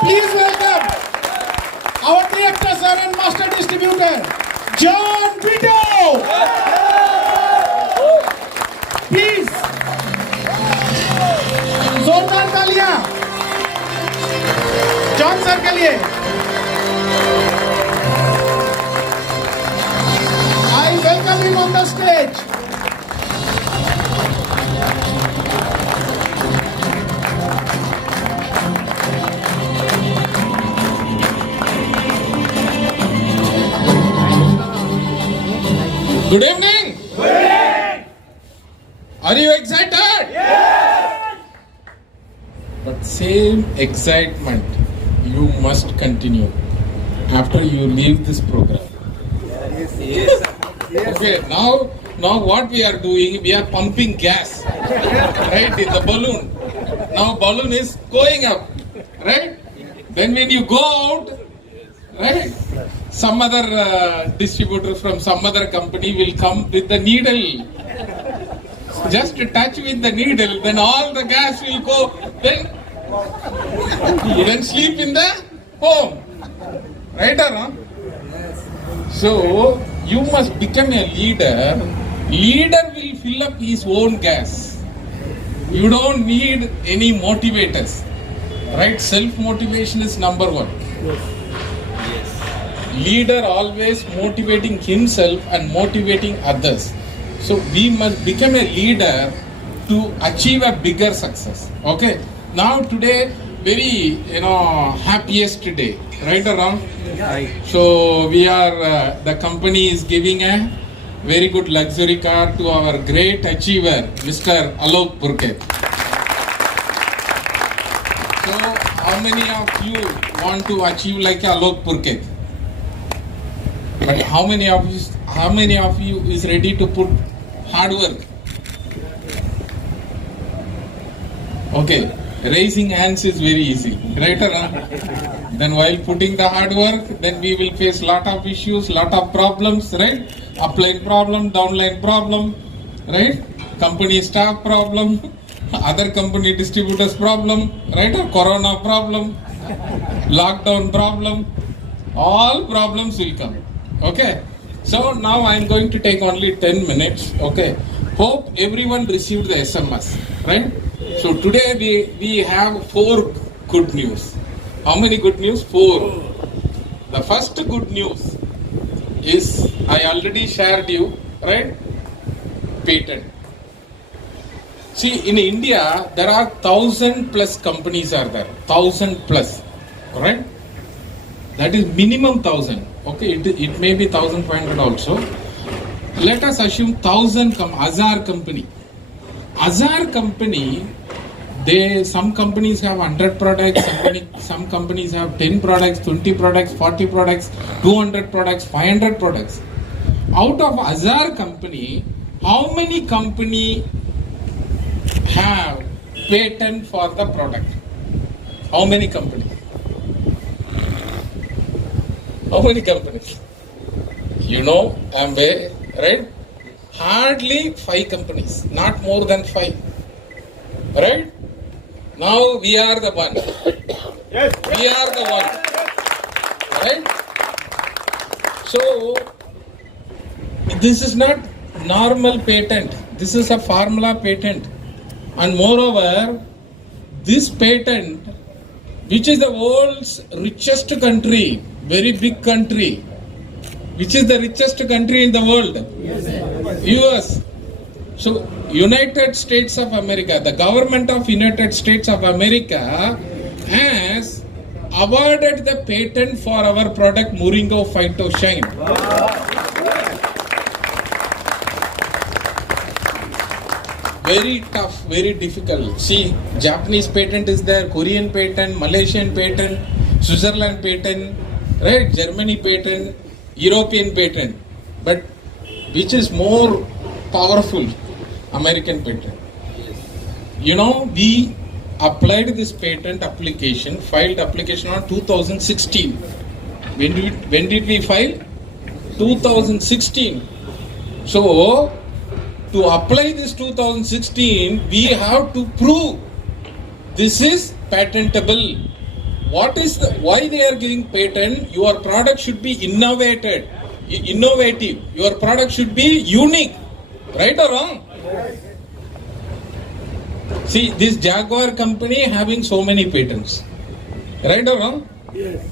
Please welcome our director sir and master distributor, John Vito. Please. जोरदार तालियां John sir के लिए. I welcome him on the stage. Good evening. Good evening. Are you excited? Yes. But same excitement you must continue after you leave this program. Yes. Okay, now what we are doing, we are pumping gas, right, in the balloon. Now balloon is going up, right? Then when you go out, right, some other distributor from some other company will come with the needle. Just touch with the needle, then all the gas will go. Then sleep in the home, right or wrong? So you must become a leader. Leader will fill up his own gas. You don't need any motivators, right? Self motivation is number one. Leader always motivating himself and motivating others. So we must become a leader to achieve a bigger success. Okay. Now today, very happiest day, right or wrong? Right. So we are the company is giving a very good luxury car to our great achiever, Mr. Alok Purkhet. So how many of you want to achieve like Alok Purkhet? But how many of you is ready to put hard work? Okay, raising hands is very easy, right or wrong? Then while putting the hard work, then we will face lot of issues, lot of problems, right? Upline problem, downline problem, right? Company staff problem, other company distributors problem, right? Or corona problem, lockdown problem, all problems will come. Okay, so now I am going to take only 10 minutes. Okay, hope everyone received the SMS, right? So today we have 4 good news. How many good news? 4. The first good news is I already shared you, right? Patent. See, in India there are 1,000+ companies are there. 1,000+, right? That is minimum 1,000. Okay, it may be 1,500 also. Let us assume 1,000 Azar company. Azar company, some companies have 100 products, some companies have 10 products, 20 products, 40 products, 200 products, 500 products. Out of Azar company, how many company have patent for the product? How many companies? How many companies? You know, Amway, right? Hardly 5 companies, not more than 5. Right? Now we are the one. Yes. We are the one. Right? So, this is not normal patent. This is a formula patent. And moreover, this patent, which is the world's richest country, very big country. Which is the richest country in the world? US. So, United States of America, the government of United States of America has awarded the patent for our product Moringo Phyto Shine. Very tough, very difficult. See, Japanese patent is there, Korean patent, Malaysian patent, Switzerland patent, right? Germany patent, European patent. But which is more powerful? American patent. You know, we applied this patent application, filed application on 2016. When did we file? 2016. So, to apply this 2016, we have to prove this is patentable. what is the why they are giving patent? Your product should be innovative. Your product should be unique, right or wrong? See, this Jaguar company having so many patents, right or wrong? Yes.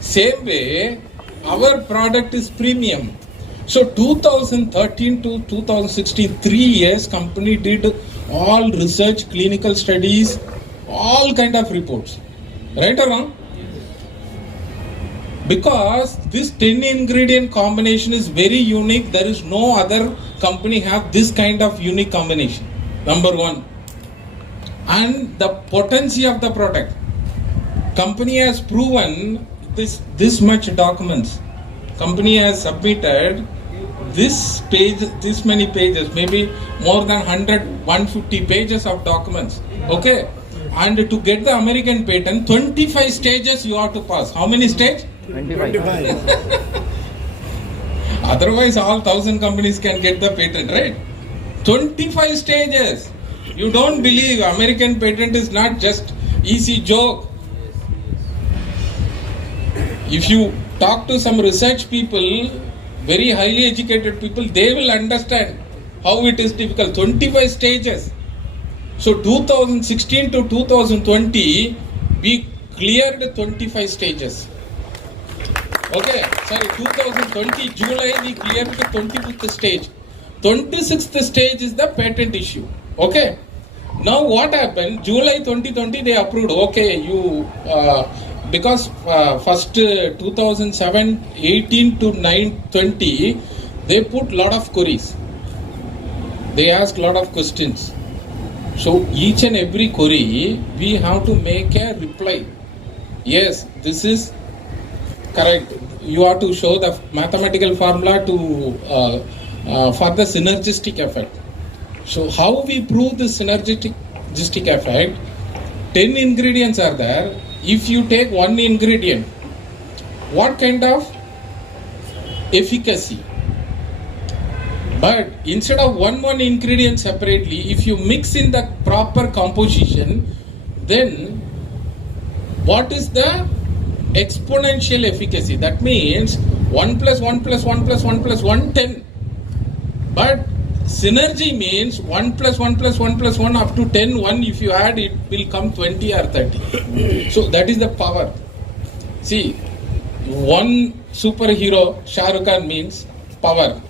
Same way, our product is premium. So 2013 to 2016, 3 years, company did all research, clinical studies, all kind of reports. Right or wrong? Because this 10 ingredient combination is very unique. There is no other company have this kind of unique combination. Number one. And the potency of the product. Company has proven this much documents. Company has submitted this page, this many pages, maybe more than 150 pages of documents. Okay? And to get the American patent, 25 stages you have to pass. How many stages? 25. Otherwise, all 1,000 companies can get the patent, right? 25 stages. You don't believe American patent is not just easy joke. If you talk to some research people, very highly educated people, they will understand how it is difficult. 25 stages. So 2016 to 2020, we cleared 25 stages. Okay, sorry, 2020 July we cleared the 25th stage. 26th stage is the patent issue. Okay. Now what happened? July 2020 they approved. Okay, you because first 2007, 18 to 20, they put lot of queries. They ask lot of questions. So each and every query we have to make a reply. Yes, this is correct. You have to show the mathematical formula to for the synergistic effect. So how we prove the synergistic effect? 10 ingredients are there. If you take one ingredient, what kind of efficacy? But instead of one ingredient separately, if you mix in the proper composition, then what is the exponential efficacy? That means 1 plus 1 plus 1 plus 1 plus 1, 10. But synergy means 1 plus 1 plus 1 plus 1 up to 10, 1 if you add it will come 20 or 30. So that is the power. See, one superhero, Shah Rukh Khan means power.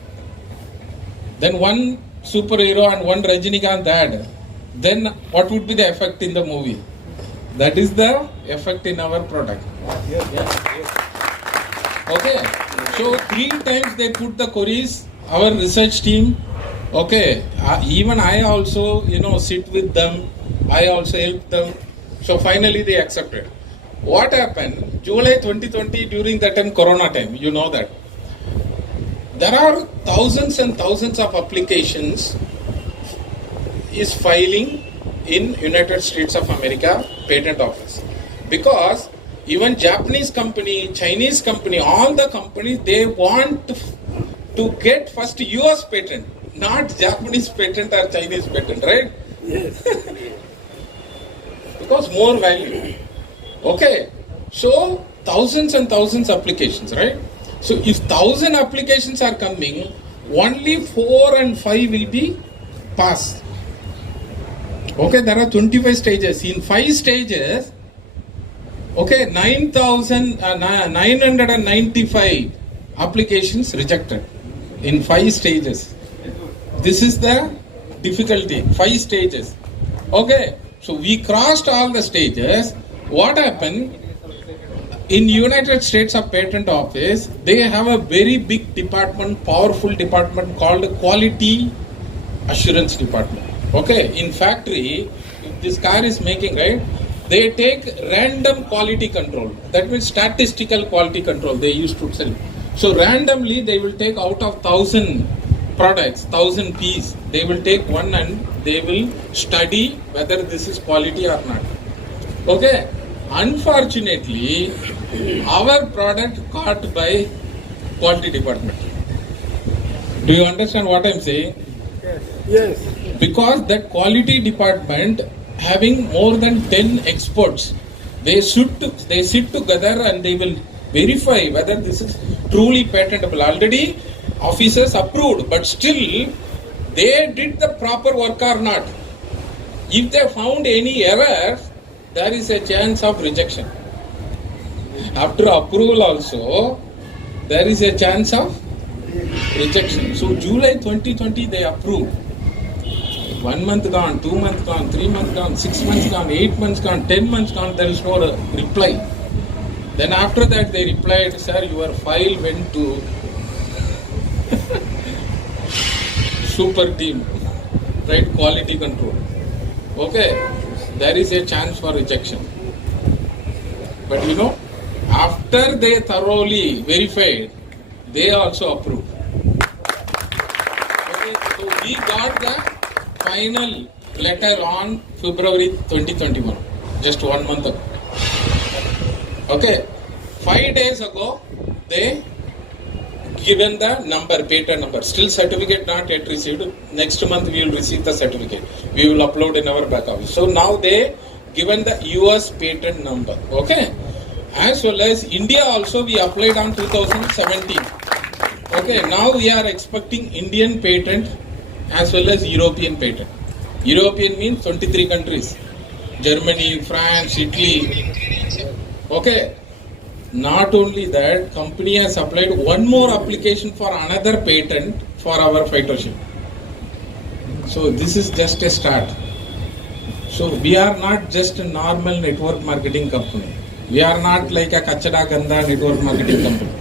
Then one superhero and one Rajinikanth add. Then what would be the effect in the movie? That is the effect in our product. Okay. So 3 times they put the queries, our research team. Okay. Even I also, sit with them. I also help them. So finally they accepted. What happened? July 2020 during that time, Corona time, you know that. There are thousands and thousands of applications is filing in United States of America patent office. Because even Japanese company, Chinese company, all the companies, they want to get first US patent, not Japanese patent or Chinese patent, right? Yes. Because more value. Okay. So thousands and thousands applications, right? So if 1,000 applications are coming, only 4 and 5 will be passed. Okay, there are 25 stages. In 5 stages, okay, 995 applications rejected in 5 stages. This is the difficulty, 5 stages. Okay, so we crossed all the stages. What happened? In United States of Patent Office, they have a very big department, powerful department called Quality Assurance Department. Okay, in factory, if this car is making, right, they take random quality control. That means statistical quality control they used to sell. So randomly they will take out of 1,000 products, 1,000 pieces, they will take one and they will study whether this is quality or not. Okay. Unfortunately, our product caught by quality department. Do you understand what I'm saying? Yes. Because that quality department having more than 10 experts, They sit together and they will verify whether this is truly patentable. Already officers approved, but still they did the proper work or not. If they found any error, there is a chance of rejection. After approval also, there is a chance of rejection. So July 2020 they approved. 1 month gone, 2 months gone, 3 months gone, 6 months gone, 8 months gone, 10 months gone, there is no reply. Then after that they replied, sir, your file went to super team, right, quality control. Okay, there is a chance for rejection. But you know, after they thoroughly verified, they also approved. Okay, so we got the final letter on February 2021, just 1 month ago. Okay, 5 days ago, they given the number, patent number. Still certificate not yet received. Next month we will receive the certificate. We will upload in our back office. So now they given the US patent number. Okay, as well as India also we applied on 2017. Okay, now we are expecting Indian patent as well as European patent. European means 23 countries. Germany, France, Italy. Okay. Not only that, company has applied one more application for another patent for our phytoship. So this is just a start. So we are not just a normal network marketing company. We are not like a Kachada Ganda network marketing company.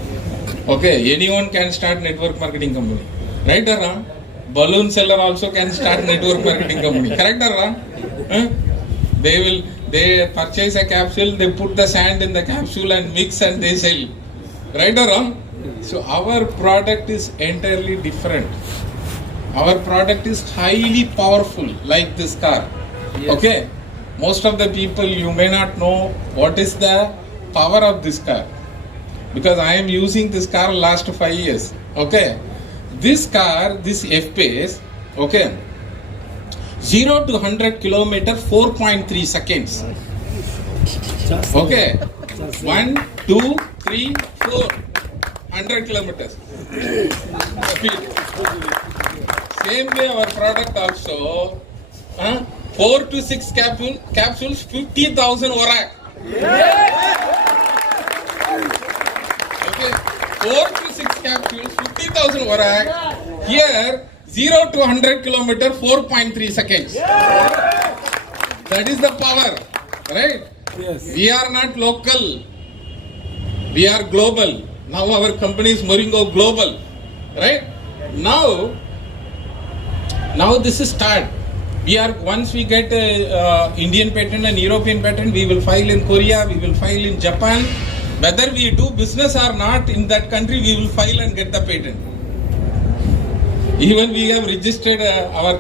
Okay, anyone can start network marketing company. Right or wrong? Balloon seller also can start network marketing company. Correct or wrong? Huh? They purchase a capsule, they put the sand in the capsule and mix and they sell. Right or wrong? So our product is entirely different. Our product is highly powerful, like this car. Yes. Okay? Most of the people, you may not know what is the power of this car. Because I am using this car last 5 years. Okay? This car, this F-Pace, okay, 0 to 100 kilometer 4.3 seconds. Okay, 1, 2, 3, 4, 100 kilometers speed. Same way our product also, 4 to 6 capsules, 50,000 ORAC. Okay, 4 to 6 capsules, 50,000 ORAC. Here, 0 to 100 kilometer 4.3 seconds. That is the power, right? Yes. We are not local. We are global. Now our company is Moringo Global, right? Now this is start. We are, once we get Indian patent and European patent, we will file in Korea, we will file in Japan. Whether we do business or not in that country, we will file and get the patent. Even we have registered our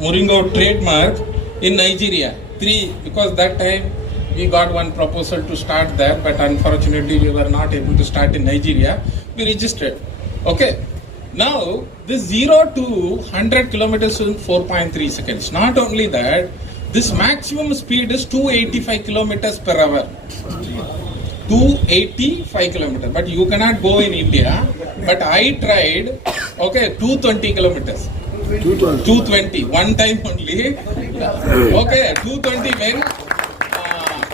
Moringo trademark in Nigeria. 3, because that time we got one proposal to start there, but unfortunately we were not able to start in Nigeria. We registered. Okay. Now, this 0 to 100 kilometers in 4.3 seconds. Not only that, this maximum speed is 285 kilometers per hour. 285 kilometers. But you cannot go in India. But I tried, okay, 220 kilometers. 220. One time only. Okay, 220 when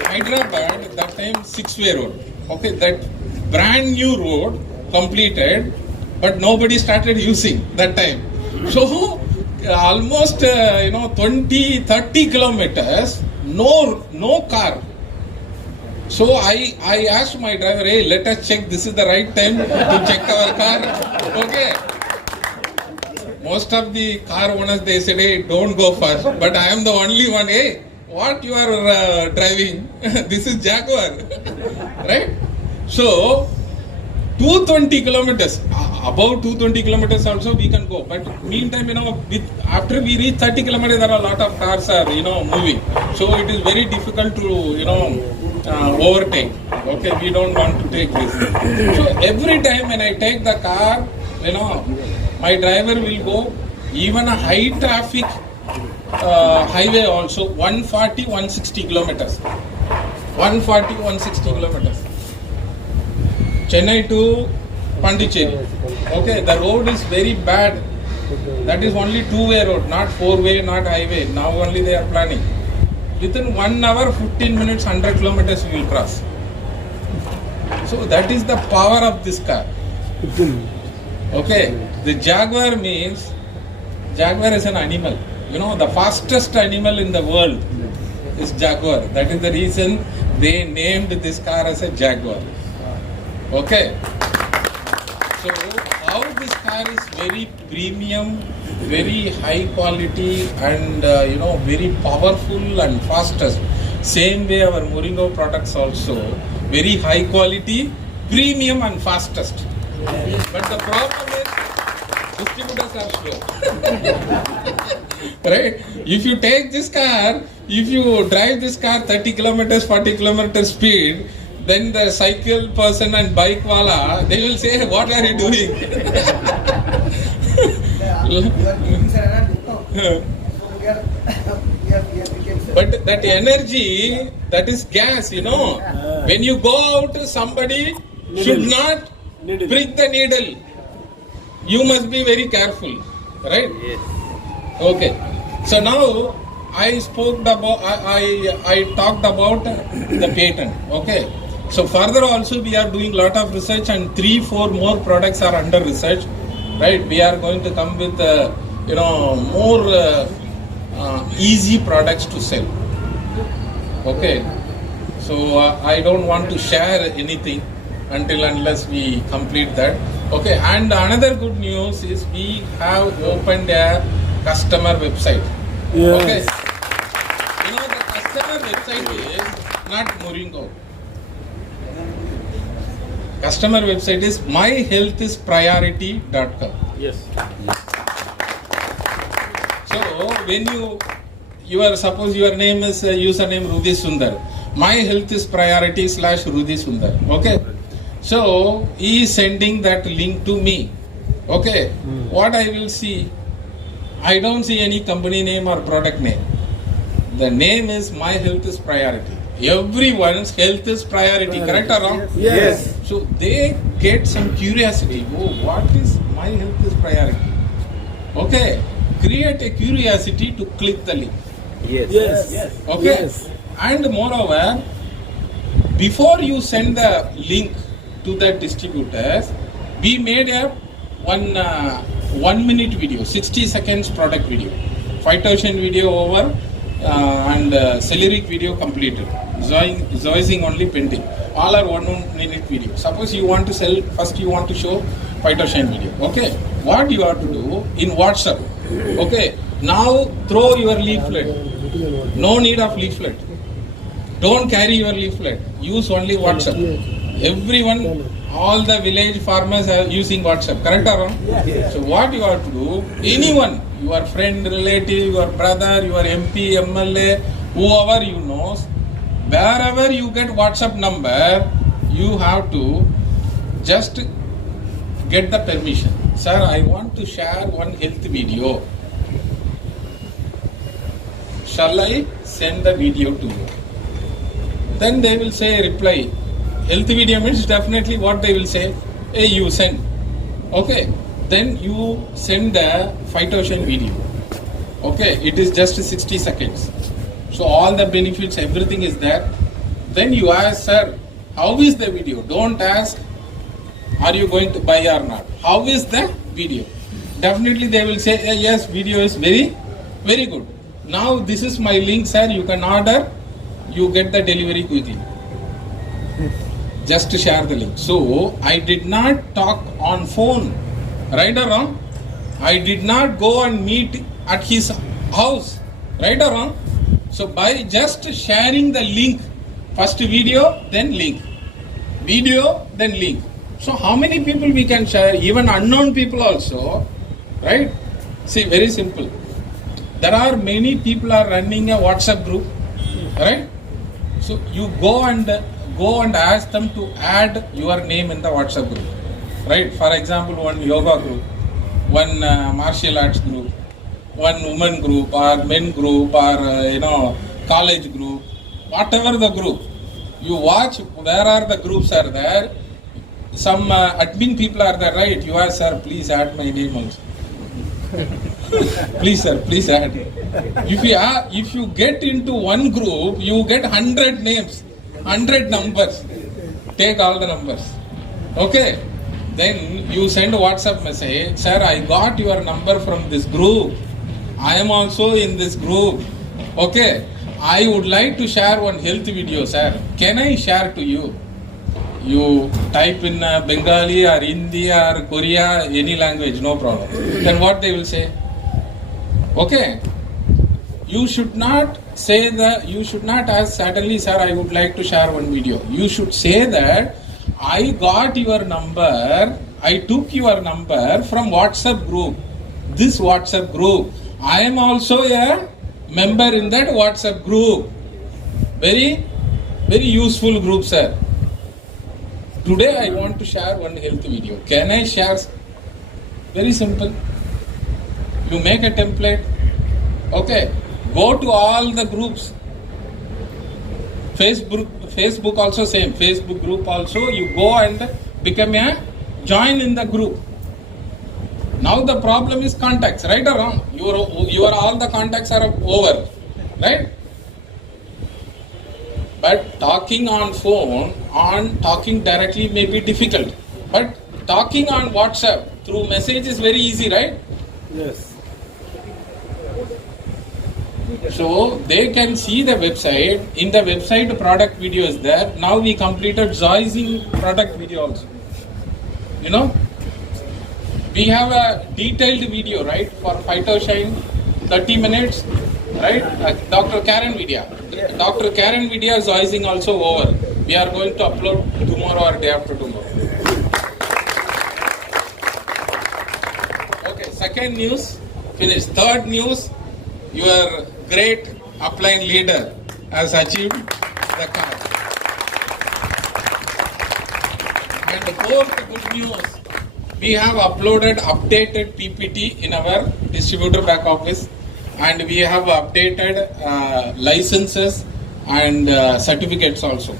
Hyderabad, that time 6-way road. Okay, that brand new road completed, but nobody started using that time. So almost 20-30 kilometers, no car. So I asked my driver, hey, let us check, this is the right time to check our car. Okay. Most of the car owners, they said, hey, don't go fast. But I am the only one, hey, what you are driving? This is Jaguar. Right? So, 220 kilometers, above 220 kilometers also we can go. But meantime, after we reach 30 kilometers, there are a lot of cars are, moving. So it is very difficult to, overtake. Okay, we don't want to take this. So every time when I take the car, my driver will go even a high traffic highway also 140-160 kilometers. 140, 160 kilometers. Chennai to Pondicherry. Okay, the road is very bad. That is only two-way road, not four-way, not highway. Now only they are planning. Within 1 hour, 15 minutes, 100 kilometers we will cross. So that is the power of this car. Okay, the Jaguar means, Jaguar is an animal. You know, the fastest animal in the world is Jaguar. That is the reason they named this car as a Jaguar. Okay. So how this car is very premium, very high quality and very powerful and fastest. Same way our Moringo products also very high quality, premium and fastest. But the problem is distributors are slow. Right? If you take this car, if you drive this car 30 kilometers, 40 kilometers speed, then the cycle person and bike wala, they will say, what are you doing? But that energy, that is gas, When you go out, somebody should not prick the needle. You must be very careful, right? Yes. Okay. So now I spoke about, I talked about the patent. Okay. So further also we are doing lot of research and 3-4 more products are under research, right? We are going to come with more easy products to sell. Okay. So I don't want to share anything unless we complete that. Okay. And another good news is we have opened a customer website. Yes. Okay. The customer website is not Moringo. Customer website is myhealthispriority.com. Yes. So when suppose your name is username Rudy Sundar, myhealthispriority/Rudy Sundar. Okay. So he is sending that link to me. Okay. What I will see, I don't see any company name or product name. The name is My Health is Priority. Everyone's health is priority, correct or wrong? Yes. So they get some curiosity. Oh, what is My Health is Priority? Okay, create a curiosity to click the link. Yes. Okay, Yes. and moreover, before you send the link to the distributors, we made a 1 minute video, 60 seconds product video, phytocean video over. And celeric video completed. Zoising only pending. All are 1 minute video. Suppose you want to sell, first you want to show phytoshine video. Okay. What you have to do in WhatsApp. Okay. Now throw your leaflet. No need of leaflet. Don't carry your leaflet. Use only WhatsApp. Everyone, all the village farmers are using WhatsApp. Correct or wrong? Yes. So what you have to do, anyone, your friend, relative, your brother, your MP, MLA, whoever you know, wherever you get WhatsApp number, you have to just get the permission. Sir, I want to share one health video. Shall I send the video to you? Then they will say reply. Health video means definitely what they will say. Hey, you send. Okay. Then you send the phytocean video. Okay, it is just 60 seconds. So all the benefits, everything is there. Then you ask, sir, how is the video? Don't ask, are you going to buy or not? How is the video? Definitely they will say, yes, video is very, very good. Now this is my link, sir. You can order. You get the delivery quickly. Just to share the link. So I did not talk on phone. Right or wrong? I did not go and meet at his house. Right or wrong? So by just sharing the link, first video, then link. Video, then link. So how many people we can share? Even unknown people also. Right? See, very simple. There are many people are running a WhatsApp group. Right? So you go and ask them to add your name in the WhatsApp group. Right? For example, one yoga group, one martial arts group, one women group or men group or college group, whatever the group. You watch where are the groups are there. Some admin people are there, right? You ask, sir, please add my name also. Please, sir, please add. If you get into one group, you get 100 names, 100 numbers. Take all the numbers. Okay. Then you send a WhatsApp message, sir, I got your number from this group. I am also in this group. Okay. I would like to share one health video, sir. Can I share to you? You type in Bengali or Hindi or Korea, any language, no problem. Then what they will say? Okay. You should not say that, you should not ask suddenly, sir, I would like to share one video. You should say that, I got your number, I took your number from WhatsApp group. This WhatsApp group. I am also a member in that WhatsApp group. Very, very useful group, sir. Today I want to share one health video. Can I share? Very simple. You make a template. Okay. Go to all the groups. Facebook also same. Facebook group also. You go and become join in the group. Now the problem is contacts, right or wrong? Your all the contacts are over, right? But talking on phone, talking directly may be difficult. But talking on WhatsApp through message is very easy, right? Yes. So they can see the website. In the website, product video is there. Now we completed Zoizing product video also. You know, we have a detailed video, right, for Phytoshine, 30 minutes, right? Dr. Karen Vidya. Dr. Karen Vidya Zoizing also over. We are going to upload tomorrow or day after tomorrow. Okay, second news, finished. Third news, your great upline leader has achieved the car. And the fourth good news, we have uploaded updated PPT in our distributor back office, and we have updated licenses and certificates also.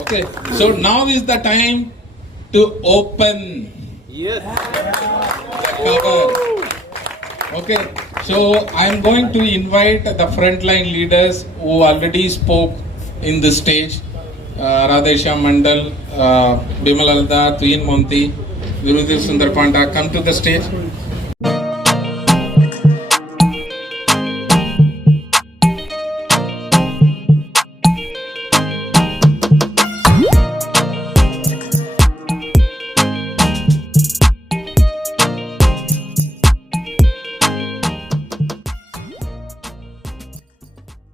Okay, so now is the time to open Yes. cover. Okay, so I am going to invite the frontline leaders who already spoke in this stage. Radhesha Mandal, Bimal Alda, Tuyin Monti, Virudhi Sundar Panda, come to the stage.